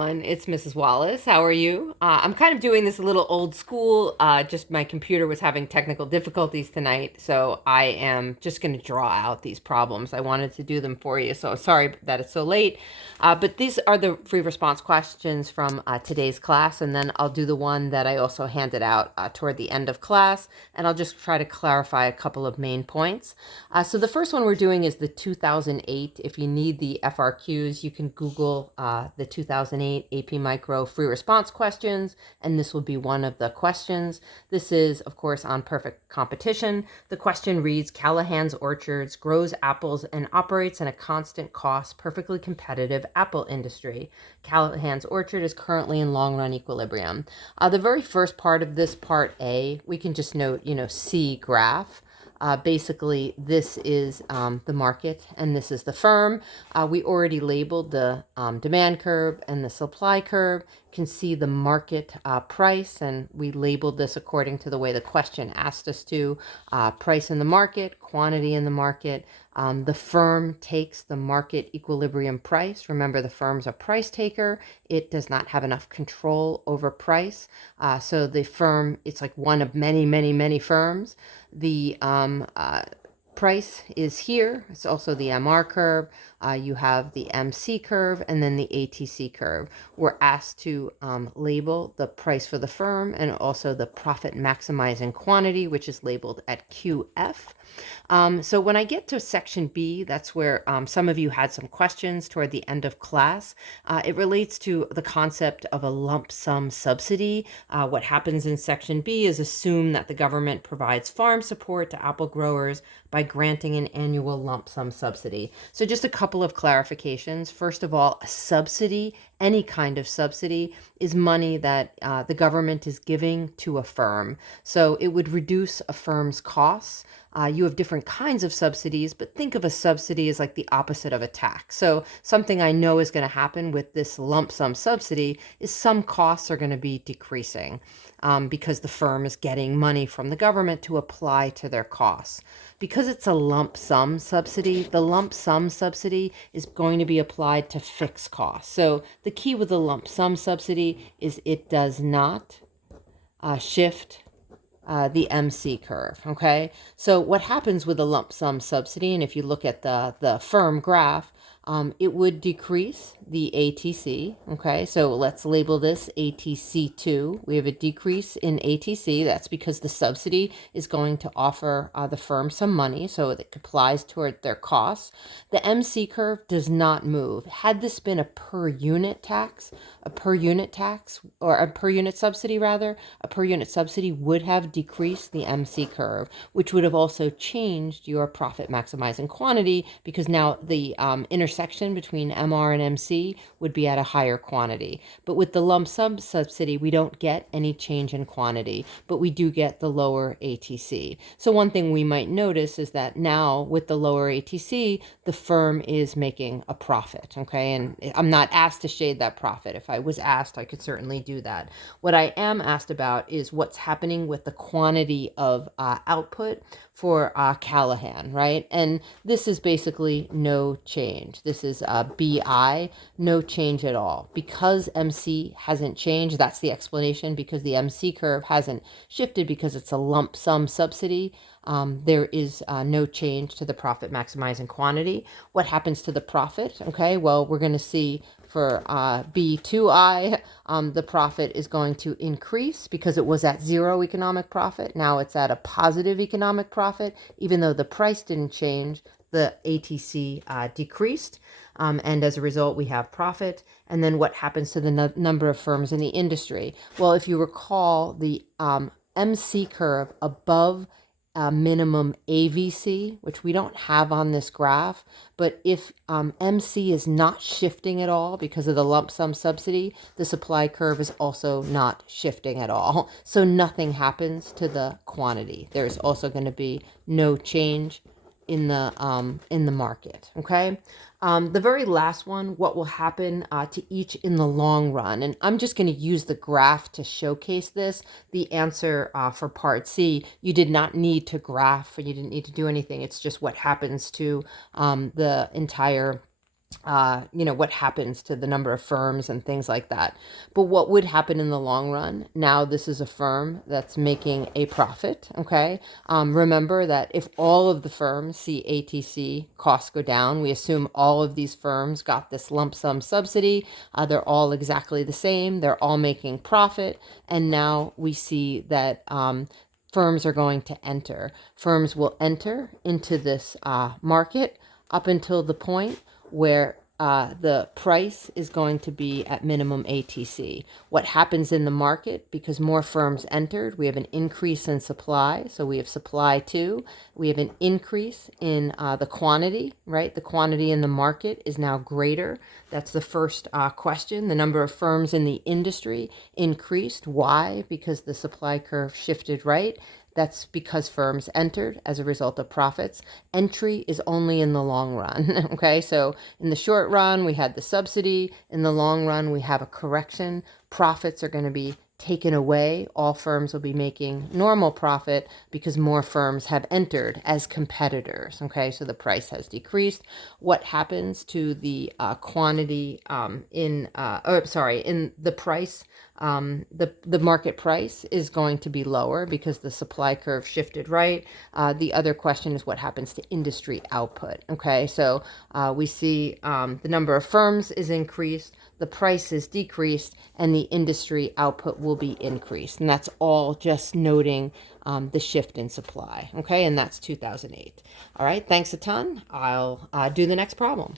It's Mrs. Wallace. How are you? I'm kind of doing this a little old school. Just my computer was having technical difficulties tonight, so I am just going to draw out these problems. I wanted to do them for you, so sorry that it's so late. But these are the free response questions from today's class, and then I'll do the one that I also handed out toward the end of class, and I'll just try to clarify a couple of main points. So the first one we're doing is the 2008. If you need the FRQs, you can Google the 2008 AP Micro free response questions, and this will be one of the questions. This is, of course, on perfect competition. The question reads, Callahan's Orchards grows apples and operates in a constant cost, perfectly competitive apple industry. Callahan's Orchard is currently in long-run equilibrium. The very first part of this, part A, we can just note, C graph. Basically, this is the market and this is the firm. We already labeled the demand curve and the supply curve. You can see the market price, and we labeled this according to the way the question asked us to. Price in the market, quantity in the market. The firm takes the market equilibrium price. Remember, the firm's a price taker. It does not have enough control over price. So the firm, it's like one of many, many, many firms. The price is here. It's also the MR curve. You have the MC curve and then the ATC curve. We're asked to label the price for the firm and also the profit maximizing quantity, which is labeled at QF. So when I get to section B, that's where some of you had some questions toward the end of class. It relates to the concept of a lump sum subsidy. What happens in section B is assume that the government provides farm support to apple growers by granting an annual lump sum subsidy. So just a couple of clarifications. First of all, a subsidy, any kind of subsidy, is money that the government is giving to a firm. So it would reduce a firm's costs. You have different kinds of subsidies, but think of a subsidy as like the opposite of a tax. So something I know is going to happen with this lump sum subsidy is some costs are going to be decreasing because the firm is getting money from the government to apply to their costs. Because it's a lump sum subsidy, the lump sum subsidy is going to be applied to fixed costs. So the key with the lump sum subsidy is it does not shift the MC curve, okay? So what happens with a lump sum subsidy, and if you look at the firm graph, it would decrease the ATC, okay? So let's label this ATC2. We have a decrease in ATC. That's because the subsidy is going to offer the firm some money, so it applies toward their costs. The MC curve does not move. Had this been a per unit tax, or a per unit subsidy rather, a per unit subsidy would have decreased the MC curve, which would have also changed your profit maximizing quantity because now the intersection between MR and MC would be at a higher quantity. But with the lump sum subsidy, we don't get any change in quantity, but we do get the lower ATC. So one thing we might notice is that now with the lower ATC, the firm is making a profit, okay? And I'm not asked to shade that profit. If I was asked, I could certainly do that. What I am asked about is what's happening with the quantity of output for Callahan, right? And this is basically no change. This is BI, no change at all. Because MC hasn't changed, that's the explanation, because the MC curve hasn't shifted because it's a lump sum subsidy. There is no change to the profit maximizing quantity. What happens to the profit? Okay, well, we're going to see for B2I, the profit is going to increase because it was at zero economic profit. Now it's at a positive economic profit. Even though the price didn't change, the ATC decreased. And as a result, we have profit. And then what happens to the number of firms in the industry? Well, if you recall, the MC curve above minimum AVC, which we don't have on this graph, but if MC is not shifting at all because of the lump sum subsidy, the supply curve is also not shifting at all. So nothing happens to the quantity. There's also going to be no change in the market, okay? The very last one, what will happen to each in the long run? And I'm just going to use the graph to showcase this. The answer for part C, you did not need to graph, or you didn't need to do anything. It's just what happens to the entire what happens to the number of firms and things like that. But what would happen in the long run? Now, this is a firm that's making a profit. Okay. Remember that if all of the firms see ATC costs go down, we assume all of these firms got this lump sum subsidy. They're all exactly the same. They're all making profit. And now we see that firms are going to enter. Firms will enter into this market up until the point where the price is going to be at minimum ATC. What happens in the market, because more firms entered, we have an increase in supply. So we have supply too. We have an increase in the quantity, right? The quantity in the market is now greater. That's the first question. The number of firms in the industry increased. Why? Because the supply curve shifted right. That's because firms entered as a result of profits. Entry is only in the long run. Okay, so in the short run, we had the subsidy. In the long run, we have a correction. Profits are going to be taken away. All firms will be making normal profit because more firms have entered as competitors. Okay, so the price has decreased. What happens to the quantity in the price? The market price is going to be lower because the supply curve shifted right. The other question is what happens to industry output. Okay, so we see the number of firms is increased, the price is decreased, and the industry output will be increased. And that's all just noting the shift in supply. Okay, and that's 2008. All right, thanks a ton. I'll do the next problem.